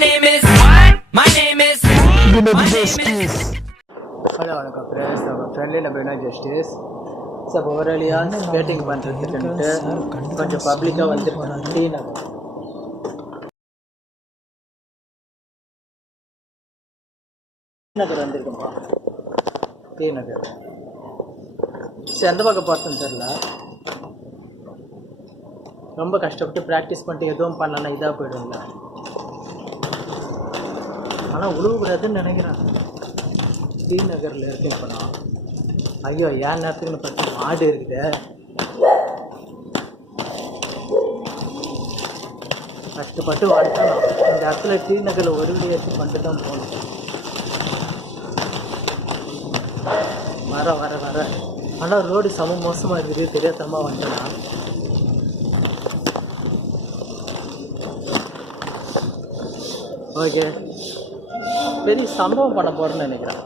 name is what? My name is hello வணக்கம் friends, நம்ம friendly நம்ம என்ன ஜஸ்டிஸ். ஸோ இப்போ ஒரு வழியாக ஸ்கேட்டிங் பண்ணுறதுக்குன்ட்டு கொஞ்சம் பப்ளிக்காக வந்துருக்கோம். டி நகர் வந்திருக்கோம்ப்பா. டி நகர் சரி, எந்த பக்கம் பார்த்தோன்னு தெரில. ரொம்ப கஷ்டப்பட்டு ப்ராக்டிஸ் பண்ணிட்டு எதுவும் பண்ணலன்னா இதாக போய்டும்ல. ஆனால் உழுவக்கூடாதுன்னு நினைக்கிறேன். டி நகரில் இருக்கேன் இப்போ நான். ஐயோ, ஏன் நேரத்துக்குன்னு பார்த்து மாடு இருக்குது. கஷ்டப்பட்டு வாழ்த்தான் இந்த இடத்துல டி நகரில் ஒரு விடையாச்சு பண்ணிட்டு தான் போகணும். வர ஆனால் ரோடு செம மோசமாக இருக்குது. தெரியாதமாக வந்துட்டேன். ஓகே, பெரிய சம்பவம் பண்ண போகிறேன்னு நினைக்கிறேன்.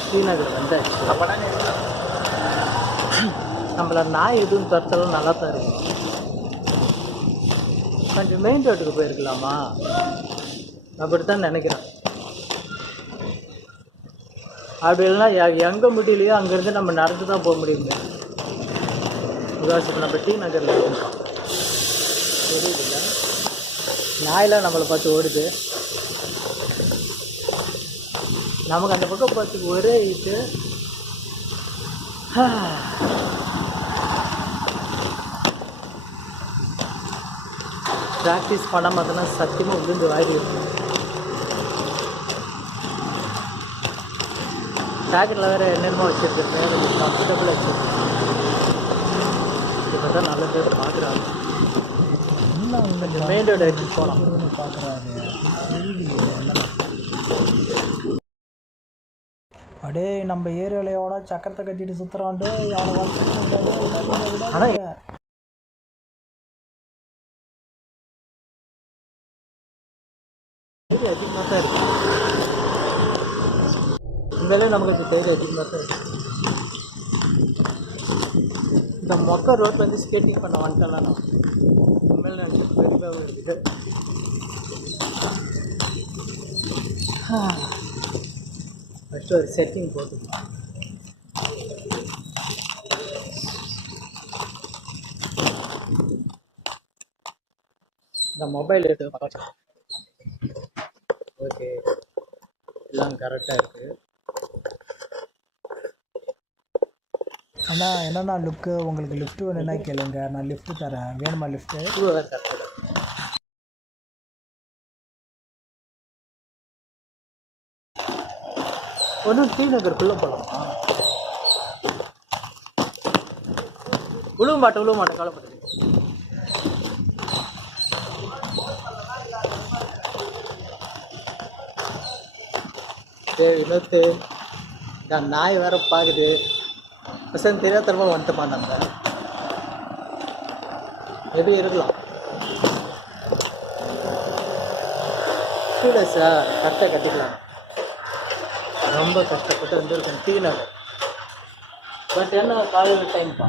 ஸ்ரீநகர் வந்தாச்சு. நம்மள நாய் எதுவும் தரத்தெல்லாம் நல்லா தான் இருக்கும். கொஞ்சம் மெயின் ரோட்டுக்கு போயிருக்கலாமா அப்படித்தான் நினைக்கிறேன். அப்படி இல்லைன்னா எங்கே முடியலையோ அங்கேருந்து நம்ம நடந்து தான் போக முடியுங்க. இப்போ நம்ம டி நகரில் இருக்கோம். தெரியுதுல்ல, நாயெல்லாம் நம்மளை பார்த்து ஓடுது. நமக்கு அந்த பக்கம் பார்த்துக்கு ஒரே இது. ப்ராக்டிஸ் பண்ண மாட்டோன்னா சத்தியமாக விழுந்து வாரி இருக்கும். ஜாக்கெட்டில் வேறு என்னென்னமோ வச்சுருக்கேன். கொஞ்சம் கம்ஃபர்டபுளாக வச்சுருக்கேன். இப்போ தான் நல்ல பேர் பார்க்குறாங்க. கொஞ்சம் மெயின் ரோடு எடுத்து போகலாம் பார்க்குறாரு. அப்படியே நம்ம ஏரியாலையோட சக்கரத்தை கட்டிட்டு சுற்றுறாண்டு யாரை ஆனால் அதிகமாக தான் இருக்கு. உண்மையிலே நமக்கு அது தைரியம் அதிகமாக தான் இருக்கு. இந்த மொக்க ரோட் வந்து ஸ்கேட்டிங் பண்ண வந்துட்டலாம். நான் உண்மையில நினச்சி பெருமையாக இருக்குது. ஃபஸ்ட்டு ஒரு செட்டிங் போட்டுக்கலாம். இந்த மொபைல் எடுத்து பார்க்க. ஓகே, எல்லாம் கரெக்டாக இருக்குது. ஆனால் என்னென்னா லுக்கு உங்களுக்கு லிஃப்ட்டு வேணும்னா கேளுங்க, நான் லிஃப்ட்டு தரேன். வேணுமா லிஃப்ட்டு? கரெக்டாக ஒன்றும் டி நகருக்குள்ளே போகலாமா? உழுவ மாட்டேன் கவலைப்பட்டு. வினோத்து, நான் நாய் வேற பார்க்குது. பசங்க தெரியாதரமாக வந்துட்டு மாட்டாங்க. எப்படி இருக்கலாம் கீழே சார் கரெக்டாக கட்டிக்கலாம். ரொம்ப கஷ்டப்பட்டு வந்துருக்கேன் டி நகர். பட் என்ன காலையில் டைம் பா.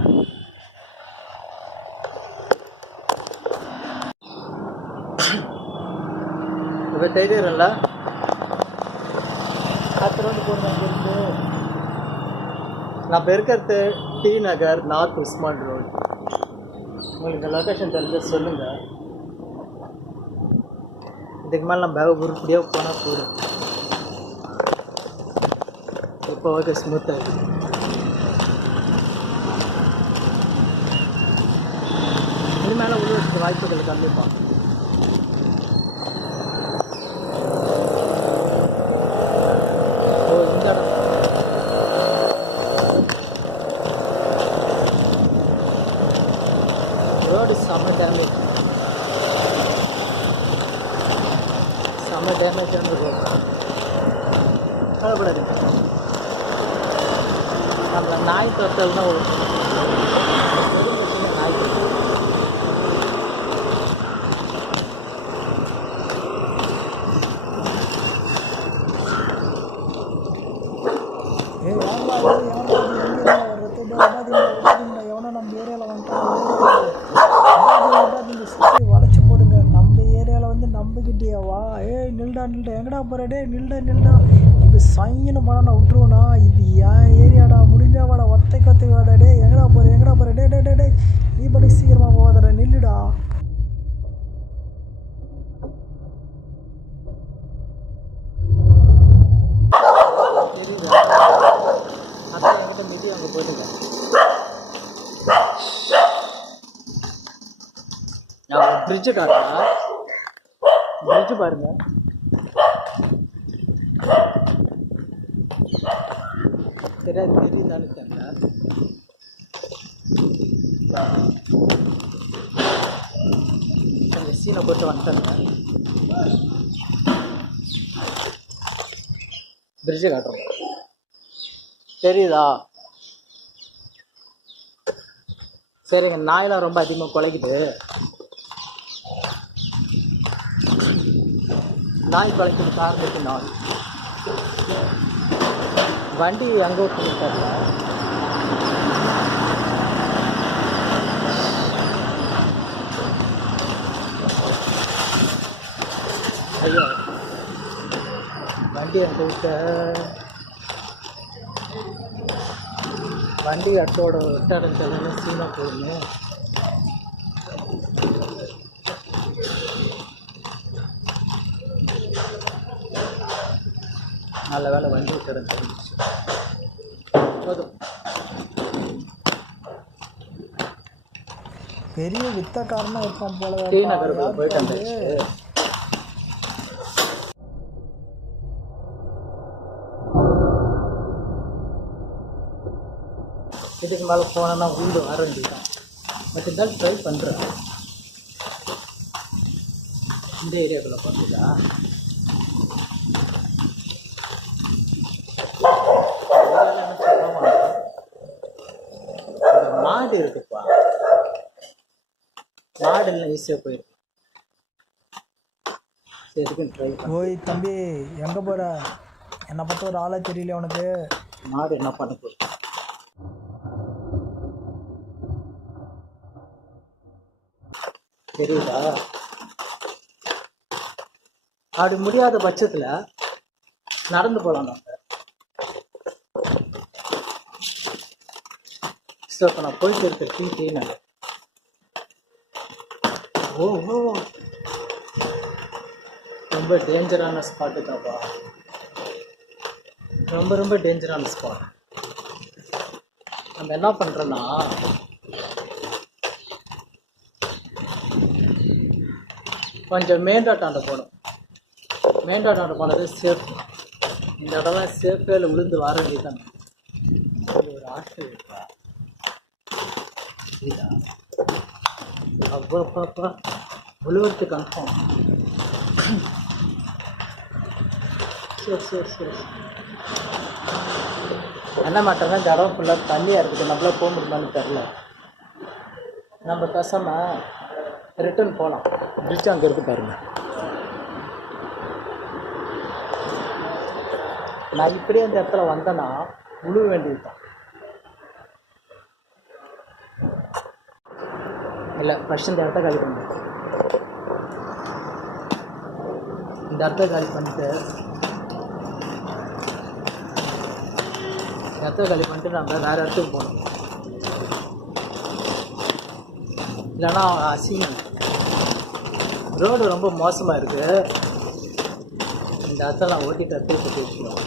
இப்போ டைகர் இல்லை அப்புறம் போடுறாங்க. நான் இப்போ இருக்கிறது டி நகர் நார்த் உஸ்மான் ரோடு. உங்களுக்கு லொக்கேஷன் தெரிஞ்ச சொல்லுங்கள். இதுக்கு மேலே நம்ம உருப்படியாக போனால் போதும். இப்போ ஓகே, ஸ்மூத்தாக இருக்குது. இது மேலே உருவத்துக்கு வாய்ப்புகள் கண்டிப்பாக. ரோடு செம்ம டேமேஜான ரோடு. கவலைப்படாது, நம்மளை நாய் தொட்டல் தான் ஒரு நாய். எவனோ நம்ம ஏரியாவில் வந்துட்டு சுற்றி வளைச்சி போடுங்க. நம்ம ஏரியாவில் நில்டா எங்கடா போகிற டே நில்டா இப்போ சைன்னு போனால் நான் விட்டுருவேண்ணா இது என் ஏரியாடா முடிஞ்சா வாடா ஒத்தை வாடா டே எங்கடா போகிற டே நீ படி சீக்கிரமாக போகாதடா நில்லுடா. அதான் என்கிட்ட மிதி அங்கே போயிட்டுங்க. நான் பிரிட்ஜு காட்டுறேன், பிரிட்ஜு பாருங்க. தெரியாது தெரியுதான்னு தெரியல. அந்த சீனை போட்டு வந்துட்டேங்க. பிரிட்ஜு காட்டுறோம் தெரியுதா? சரிங்க, நாயெல்லாம் ரொம்ப அதிகமாக குலைக்குது. நாய் குலைக்கிற காரணத்துக்கு நான் வண்டி எங்கே விட்டுருக்காருல. ஐயோ வண்டி எங்கே விட்ட வண்டி அட்டோட விட்டாரன்னு சீனா போகுது. நல்ல வேலை வண்டி விட்டாரன்னு தெரிஞ்சிச்சு. போதும். பெரிய வித்தக்காரனா இருப்பான் போல. டி நகருக்குள்ள போயிட்டு வந்துச்சு. இதுக்கு மேலே போனேன்னா உண்டு வர வேண்டியதான். பட் இருந்தாலும் ட்ரை பண்ணுறேன். இந்த ஏரியாக்குள்ளே பார்த்தீங்களா? மாடு இருக்குப்பா, மாடு எல்லாம் ஈஸியாக போயிருக்கு. எதுக்கும் ட்ரை பண்ண. ஓய் தம்பி எங்கே போகிற? என்னை பார்த்தா ஒரு ஆளாக தெரியல உனக்கு. மாடு என்ன பண்ண போகுது? தெரியுதா? அப்படி முடியாத பட்சத்தில் நடந்து போகலாம் நம்ம. ஸோ இப்போ நான் போயிட்டு இருக்க டீ நகர். ஓ ரொம்ப டேஞ்சரான ஸ்பாட்டு தான்ப்பா, ரொம்ப டேஞ்சரான ஸ்பாட். நம்ம என்ன பண்ணுறோன்னா கொஞ்சம் மேண்டாட்டாண்ட போகணும். மேண்டாட்டாண்ட போனது சேஃப். இந்த இடம்லாம் சேஃபே இல்லை, விழுந்து வர வேண்டியதானே. ஒரு ஹாஸ்டல் இருக்கா? சரிதா? அப்பா விழுவத்து கன்ஃபார்ம். சரி என்ன மாட்டோம்னா இந்த இடம் ஃபுல்லாக தண்ணியாக இருக்குது. நம்மளால போக முடியுமான்னு தெரில. நம்ம பேசாமல் ரிட்டர்ன் போகலாம். பிரிட்ஜ் அங்கே இருக்கு பாருங்க. நான் இப்படியே அந்த இடத்துல வந்தேன்னா விழுவ வேண்டியது தான். இல்லை ஃபஸ்ட் இந்த இடத்த காலி பண்ணு. இந்த இடத்த காலி பண்ணிட்டு நம்ம வேறு இடத்துக்கு போகணும். இல்லைன்னா அசிங்கம். ரோடு ரொம்ப மோசமாக இருக்குது. இந்த இடத்துல நான் ஓட்டிட்டு இடத்துல பேசிக்கிறோம்.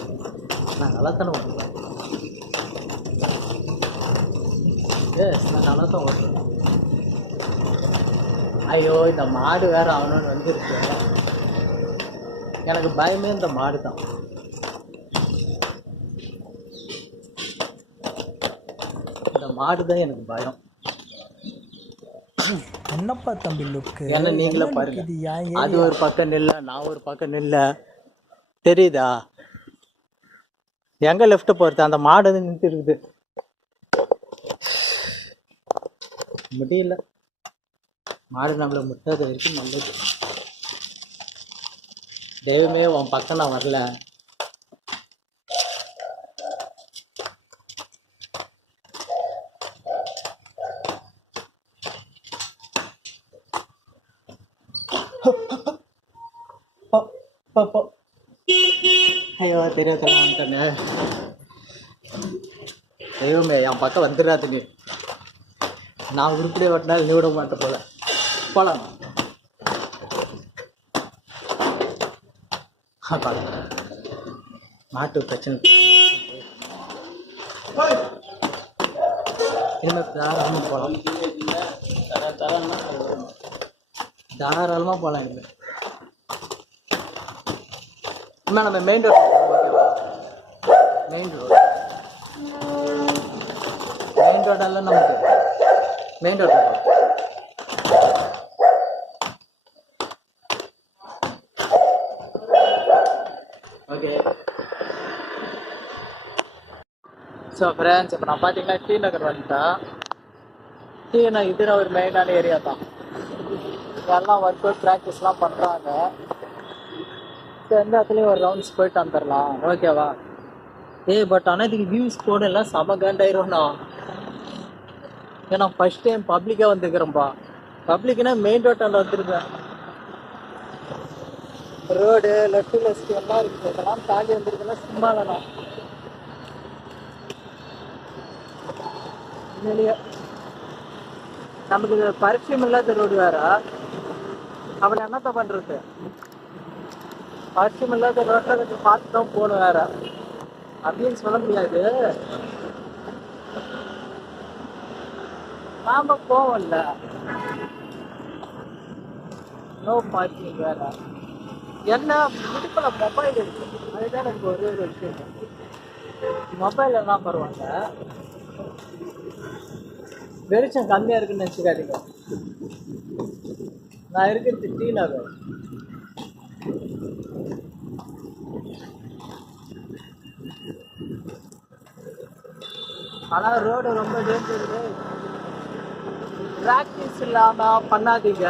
நான் நல்லா தானே ஓட்டுவேன். நான் நல்லா தான் ஓட்டுவேன். ஐயோ இந்த மாடு வேறு ஆகணும்னு வந்துருக்கு. எனக்கு பயமே இந்த மாடு தான். இந்த மாடு தான் எனக்கு பயம். என்னப்பா தம்பி லுக்கு? ஏன்னா நீங்களே பாருங்க, அது ஒரு பக்கம் நில்ல, நான் ஒரு பக்கம் நில்ல. தெரியுதா? எங்கே லெஃப்ட் போகிறது? அந்த மாடு வந்து நின்று இருக்குது. முடியல. மாடு நம்மளை முட்டாத வரைக்கும் நல்லது. தெய்வமே உன் பக்கம் நான் வரல. பாப்பா ஐயோ தெரியாதெல்லாம் வந்துட்டேன்னு தெய்வமே என் பக்கம் வந்துடாது நீ. நான் உருப்படியே ஓட்டினாலும் நீ விட மாட்டேன் போல. போகலாம் மாட்டு பிரச்சனை இனிமேல் தாராளமாக போகலாம். தாராளமாக போகலாம் இனிமேல். இனிமேல் நம்ம மெயின் ரோட் மெயின் ரோடெல்லாம் நமக்கு main road okay. So friends இப்போ நான் பார்த்தீங்கன்னா டி நகர் வந்துட்டேன். டி நகர் இது ஒரு மெயினான ஏரியா தான். எல்லாம் ஒர்க் அவுட் ப்ராக்டிஸ்லாம் பண்ணுறாங்க. ஸோ எந்த இடத்துலையும் ஒரு ரவுண்ட்ஸ் போயிட்டு வந்துடலாம். ஓகேவா? பட் ஆனால் இதுக்கு வியூஸ் போடலாம் செம கண்டாயிரும்ண்ணா. ஏன்னா ஃபஸ்ட் டைம் பப்ளிக்காக வந்துக்கிறேன்ப்பா. பப்ளிக்னா மெயின் ரோட்டாண்ட வந்துருக்கேன். ரோடு லெஃப்ட் எல்லாம் இருக்குது. இதெல்லாம் தாண்டி வந்துருக்குன்னா சும்மா இல்லைண்ணா. உண்மையிலேயே நமக்கு இது பரிச்சயம் இல்லாத ரோடு வேற. அவளை என்னத்த பண்ணுறது? பரிச்சயம் இல்லாத ரோட்டில் கொஞ்சம் பார்த்து தான் போகணும் வேற அப்படின்னு சொல்ல முடியாது. நாம போவோம்ல. நோ பார்க்கிங் வேற. என்ன இடுப்புல மொபைல் இருக்கு. அதுதான் எனக்கு ஒரே ஒரு விஷயம். மொபைல் எல்லாம் பரவாயில்ல, வெளிச்சம் கம்மியாக இருக்குன்னு நினச்சிக்காதீங்க. நான் இருக்கிறது டி நகர். ஆனால் ரோடு ரொம்ப டேஞ்சர். ப்ராக்டிஸ் இல்லாமல் பண்ணாதீங்க.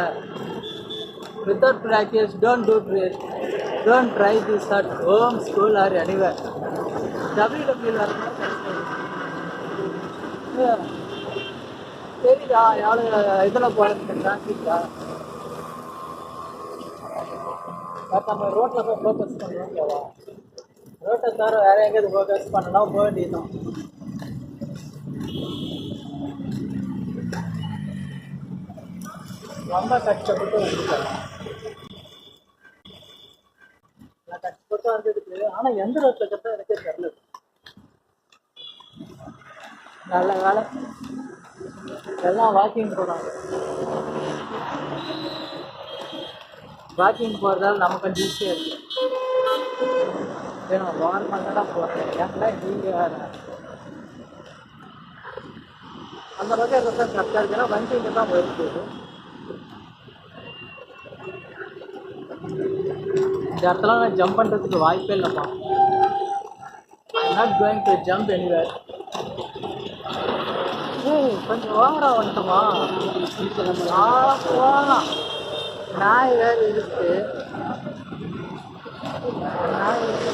Without practice don't try this at home, school or anywhere. WW தெரியுதா எவ்வளோ இதில் போகிறது டிராஃபிக்கா? பட் நம்ம ரோட்டில் போய் ஃபோக்கஸ் பண்ணணும். ஓகேவா? ரோட்டை தவிர வேறு எங்கேயாவது ஃபோக்கஸ் பண்ணலாம் போக வேண்டியதுதான். ரொம்ப கஷ்டப்பட்டு வந்துருக்கேன். நான் கஷ்டப்பட்டு வந்ததுக்கு. ஆனால் எந்த ரோட்டில் கரெக்டாக எனக்கே தெரியல. நல்ல வேலை எல்லாம் வாக்கிங் போகிறாங்க. வாக்கிங் போகிறதால நமக்கு கொஞ்சம் ஈஸியாக இருக்குது. நான் கவர்மெண்ட்டாக தான் போகிறேன். ஏன்னா நீங்கள் வேறு அந்த பக்கம் இருக்கிறதா கரெக்டாக இருக்குன்னா வண்டி இங்கே தான் போயிருக்கு. இந்த இடத்துல நான் ஜம்ப் பண்ணுறதுக்கு வாய்ப்பே இல்லைப்பா. I not going to jump anywhere. கொஞ்சம் ஓவரா வந்துட்டோமா? நாய் வேறு இருக்கு. நாய் இருக்கு.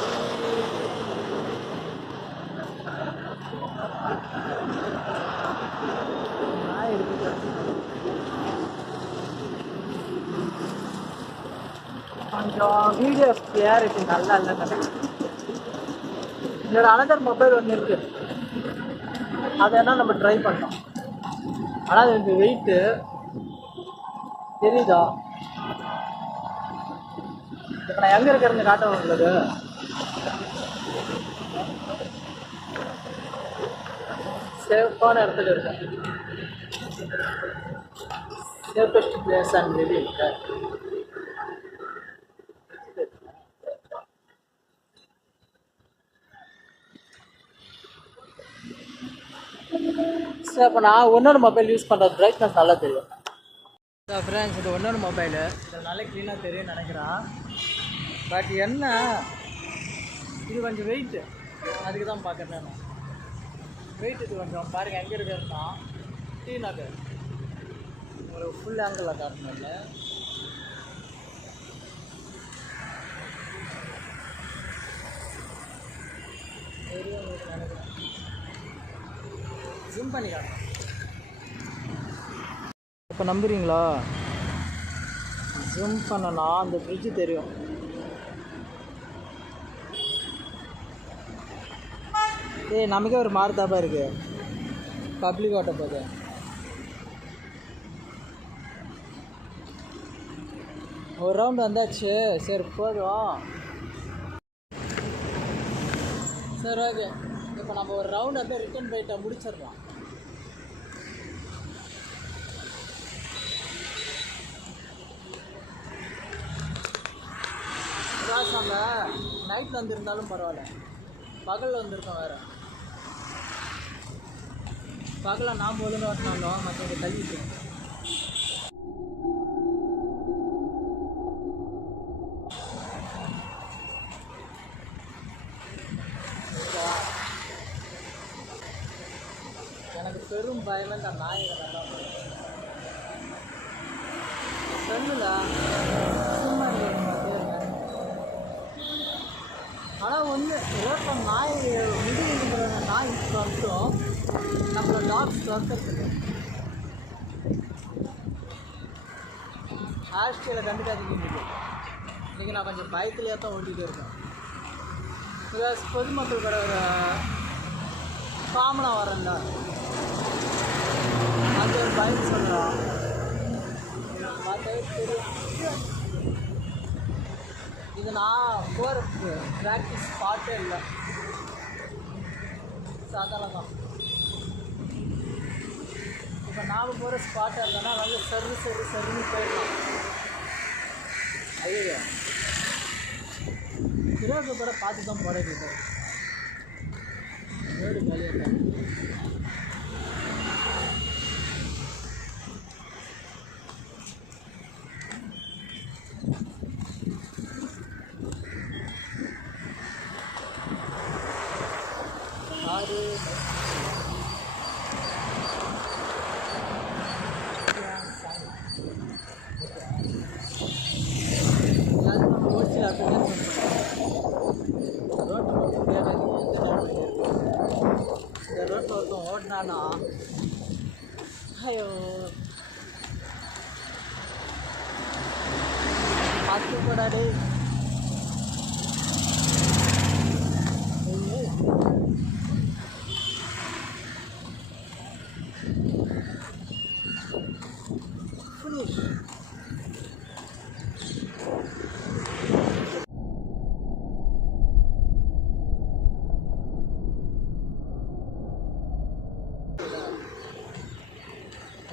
கொஞ்சம் வீடியோ கிளியாரிட்டி நல்லா இல்லை நினைக்கிறேன். என்னோட அனதர் மொபைல் ஒன்று இருக்கு. அதை என்ன நம்ம ட்ரை பண்ணோம். ஆனால் அது வெயிட்டு தெரியுதா? இப்போ நான் எங்கே இருக்கிறேன்னு காட்ட உங்களுக்கு. சேஃபான இடத்துல இருக்கேன். சேஃபஸ்ட் பிளேஸ் அண்ட் வெளி இருக்கேன். ஸோ இப்போ நான் இன்னொரு மொபைல் யூஸ் பண்ணுறது பிரைட்னஸ் நல்லா தெரியும். ஸோ ஃப்ரெண்ட்ஸ் இது இன்னொரு மொபைலு. இது நல்லா க்ளீனாக தெரியும்னு நினைக்கிறேன். பட் என்ன இது கொஞ்சம் வெயிட்டு. அதுக்கு தான் பார்க்குறேன் நான். வெயிட் இது கொஞ்சம் பாருங்கள். எங்கே இருக்குதுன்னா டி நகர். ஒரு ஃபுல் ஆங்கிளில் காட்டணும். இல்லை நினைக்கிறேன். ஜூம் பண்ணி காட்டுறேன். இப்போ நம்புறீங்களா? ஜூம் பண்ணனா அந்த பிரிட்ஜு தெரியும். ஏய் நமக்கே ஒரு மாறுதாப்பா இருக்கு பப்ளிக் ஓட்ட போது. ஒரு ரவுண்டு வந்தாச்சு. சரி போதும். சரி ஓகே, இப்போ நம்ம ஒரு ரவுண்ட் அப்படியே ரிட்டர்ன் போயிட்டா முடிச்சிடலாம். அதாவது நம்ம நைட்டில் வந்துருந்தாலும் பரவாயில்ல, பகலில் வந்திருக்கோம் வேறு. பகலில் நாம் ஒழுங்காக ஓட்டினாலும் மற்றவங்க தள்ளிட்டு எனக்கு பெரும் பயமே இந்த நாயகன் சொல்லுல சும்மா ஆனால் ஒன்று ரோட்டில் நாய் முடிவுங்கிற நாய் வந்துடும் நம்மளோட டாக்ஸ் துரத்துறதுக்கு. ஹாஸ்டலில் கண்டுக்காதீங்க. இன்றைக்கி நான் கொஞ்சம் பயத்துலேயே தான் ஓட்டிகிட்டு இருக்கேன். பிகாஸ் பொதுமக்கள் கூட ஒரு காமனாக வரேன்டா அந்த ஒரு பயம் சொல்கிறான். மற்றவே தெரியும். இது நான் போகிறதுக்கு ப்ராக்டிஸ் ஸ்பாட்டே இல்லை, சாதாரணம் தான். இப்போ நாம் போகிற ஸ்பாட்டாக இருந்தோன்னா நல்ல சருன்னு போயிடலாம். ஐயோ பிறகு கூட பார்த்து தான் போடக்கிட்டு வேடு காலியாக. ரோட்டில் ஒருத்தன் ஓடினானா ஐயோ பார்த்து போடாடே.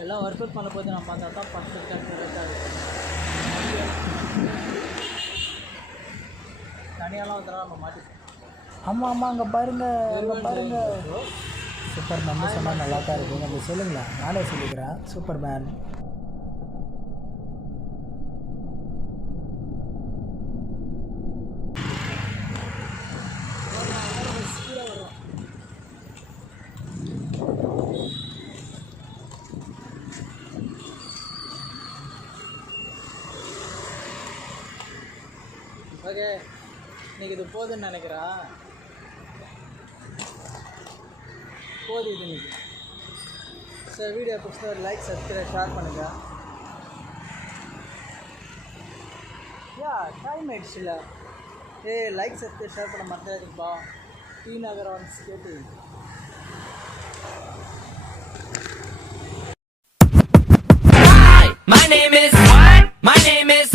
எல்லாம் ஒர்க் அவுட் பண்ண போது நம்ம பார்த்தா தான் பர்ஃபெக்டாக இருக்கும். தனியாலாம் வந்துடா நம்ம மாட்டிப்போம். ஆமாம் அங்கே பாருங்கள் சூப்பர் மேன் சொன்னால் நல்லா தான் இருக்கும். நம்ம சொல்லுங்களா, நானே சொல்லிக்கிறேன். Super man okay. இன்றைக்கி இது போதுன்னு நினைக்கிறா. போதும் இது இன்னைக்கு. சரி, வீடியோ பிடிச்சா ஒரு லைக், சப்ஸ்கிரைப், ஷேர் பண்ணுங்கள். டைம் ஆயிடுச்சுல. லைக், சப்ஸ்கிரைப், ஷேர் பண்ண மறந்துடாதீங்கப்பா. டி நகர் ஒன்ஸ் கேட்டு. My name is. My name is.